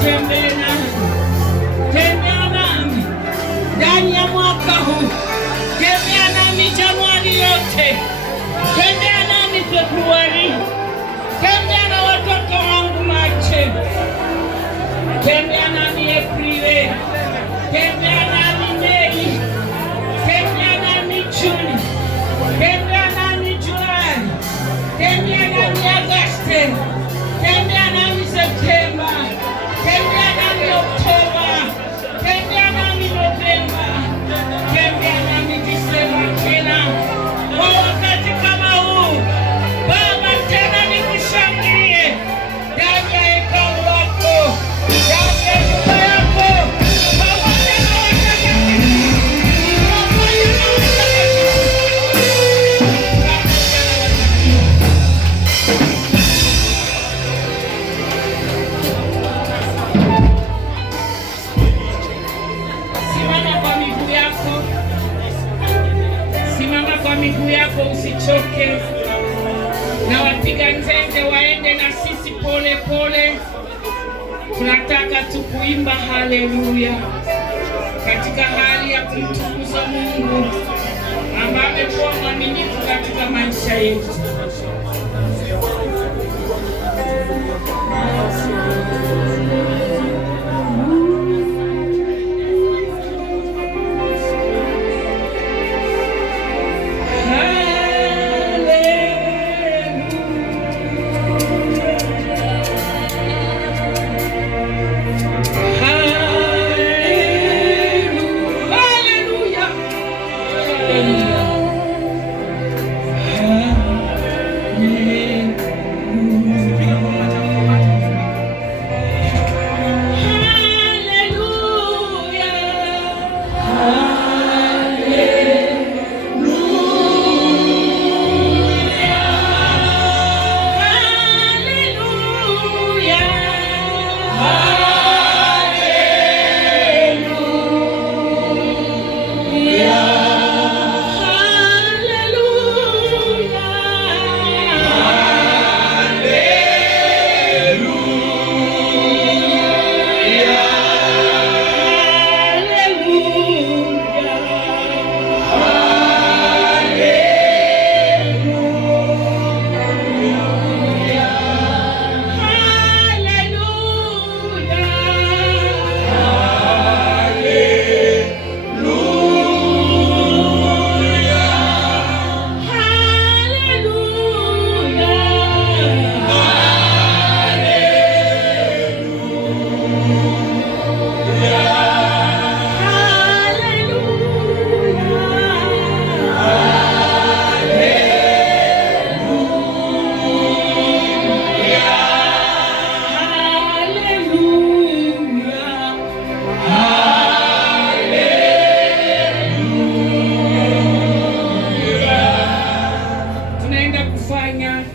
utembee nami, tembea nami ndani ya mwaka huu, tembea nami Januari yote, tembea nami Februari, tembea na watoto wangu Machi, tembea nami Aprili, tembea nami Mei, tembea nami Juni, tembea nami Julai, tembea nami Agosti, tembea nami Septemba, tembea nami Oktoba, tembea nami Novemba, tembea nami Disemba tena. Kwa wakati kama huu Baba, tena nikushangilie ndani ya hekalu lako, ndani ya nyumba yako, pamoja na watakatifu. Simama kwa miguu yako, simama kwa miguu yako, usichoke. Na wapiga nzende waende na sisi pole pole. Tunataka tukuimba haleluya katika hali ya kumtukuza Mungu ambaye amekuwa mwaminifu katika maisha yetu.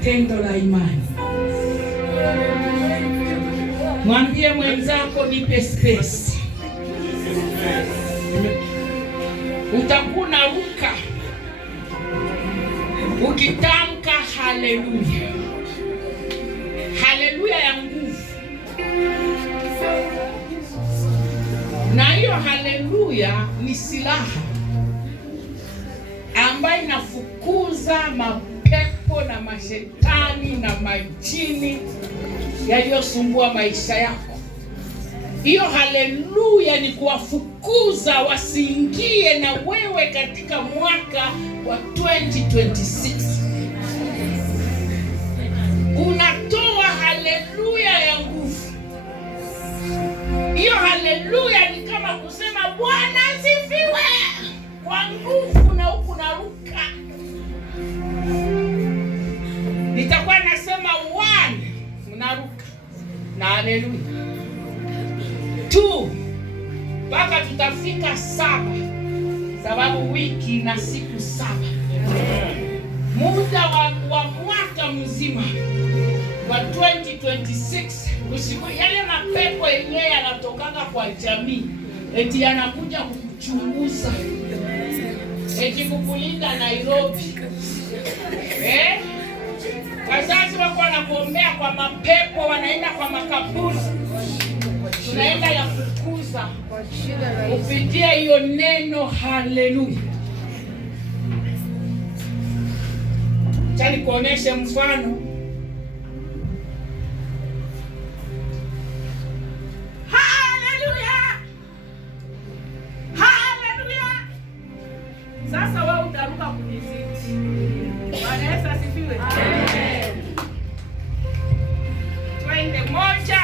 Tendo la imani. Mwambie mwenzako nipe space. Utakuna ruka ukitamka haleluya. Haleluya ya nguvu. Na hiyo haleluya ni silaha ambayo inafukuza mapepo na mashetani na majini yaliyosumbua maisha yako. Hiyo haleluya ni kuwafukuza wasiingie na wewe katika mwaka wa 2026. Unatoa haleluya ya nguvu. Hiyo haleluya ni kama kusema Bwana asifiwe kwa nguvu, na huku naruka. Nitakuwa nasema 1, unaruka na haleluya. 2 mpaka tutafika 7, sababu wiki na siku 7. Muda wa mwaka mzima wa 2026. Usiku yale mapepo yenyewe yanatokanga kwa jamii, eti yanakuja kukuchunguza, eti kukulinda Nairobi. Wazazi wako wanakuombea kwa mapepo, wanaenda kwa makaburi. tunaenda ya kukuza kupitia hiyo neno. Haleluya! Acha nikuoneshe mfano. Sasa wewe utaruka kunizidi. Bwana Yesu asifiwe. Amen. Twende moja.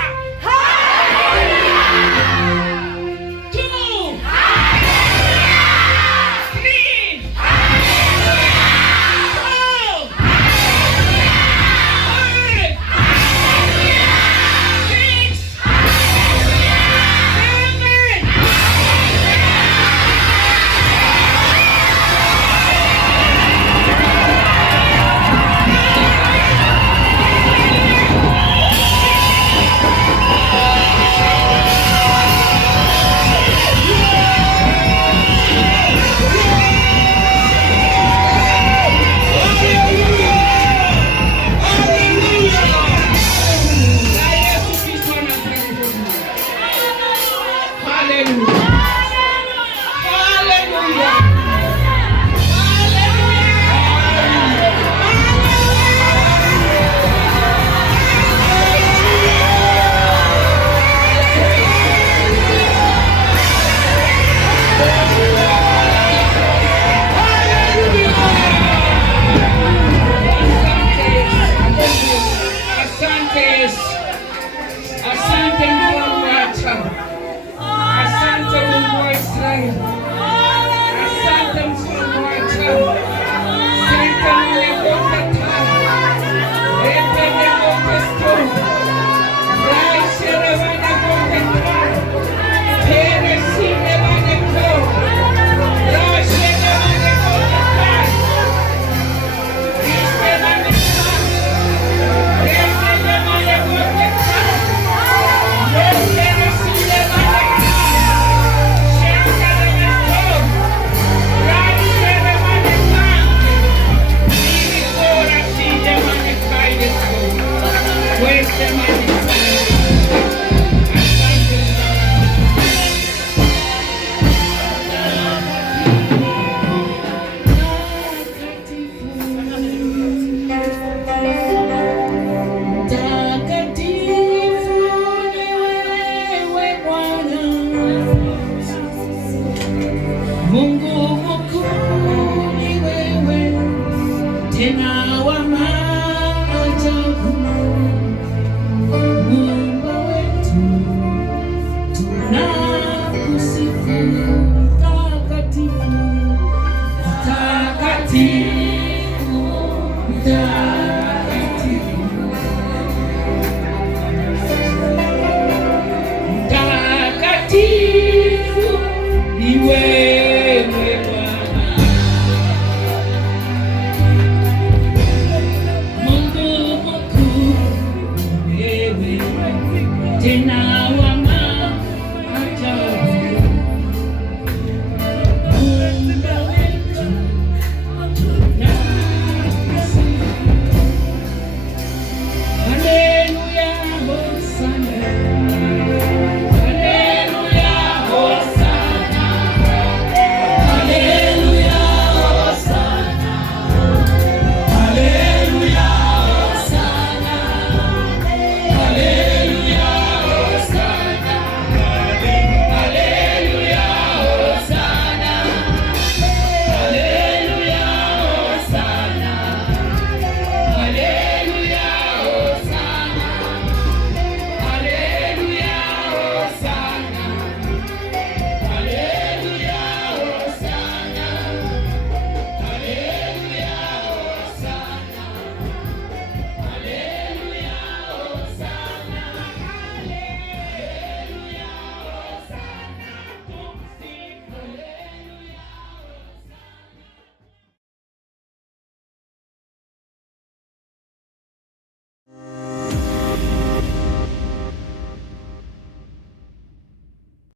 Now